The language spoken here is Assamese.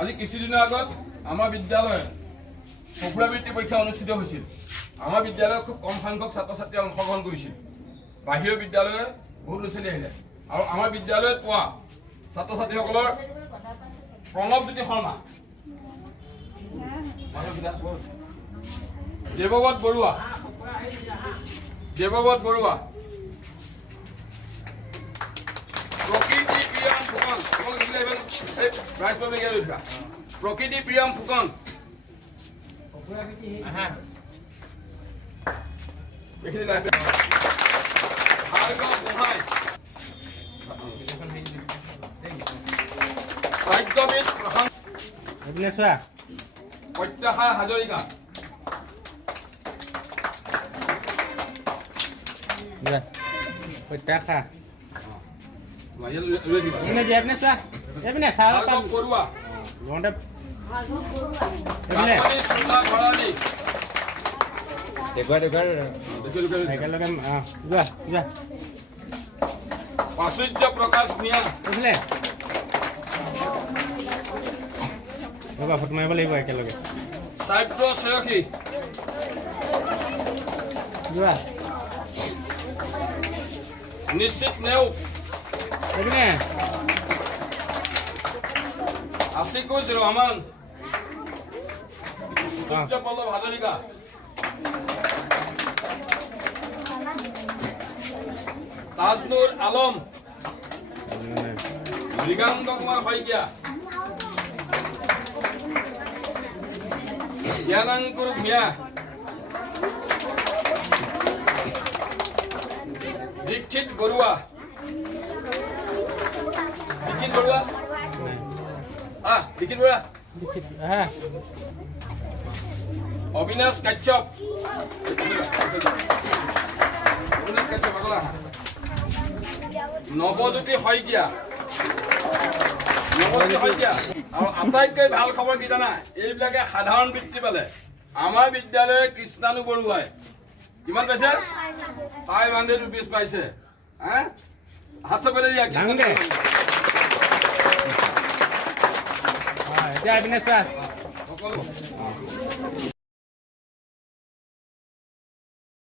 আজি কিছুদিনৰ আগত আমাৰ বিদ্যালয়ে সফুৰাবৃত্তি পৰীক্ষা অনুষ্ঠিত হৈছিল। আমাৰ বিদ্যালয়ত খুব কম সংখ্যক ছাত্ৰ ছাত্ৰীয়ে অংশগ্ৰহণ কৰিছিল। বাহিৰৰ বিদ্যালয়ে বহুত ল'ৰা ছোৱালী আহিলে আৰু আমাৰ বিদ্যালয়ত পোৱা ছাত্ৰ ছাত্ৰীসকলৰ প্ৰণৱজ্যোতি শৰ্মা, দেৱব্ৰত বৰুৱা, প্ৰকৃতি প্ৰিয়ম ফুকন, প্ৰত্যাশা হাজৰিকা, বৰুৱা, প্ৰাচুৰ্য প্ৰকাশ মিয়া, ফটো মাৰিব লাগিব একেলগে। চাইত্ৰ চেৰখী, নিশ্চিত নেওগ, আছিকুজ ৰহমান, সূৰ্য পল্লৱ হাজৰিকা, তাজনুৰ আলম, মৃগাংক কুমাৰ শইকীয়া, জ্ঞানাংকুৰ ভূঞা, দীক্ষিত বৰুৱা, অবিনাশ কাশ্যপ, নৱজ্যোতি শইকীয়া। আৰু আটাইতকৈ ভাল খবৰ কি জানা, এইবিলাকে সাধাৰণ বৃত্তি পালে। আমাৰ বিদ্যালয়ে কৃষ্ণানু বৰুৱাই কিমান পাইছে? 500 rupees পাইছে। হাত চপে দিয়া সকলো।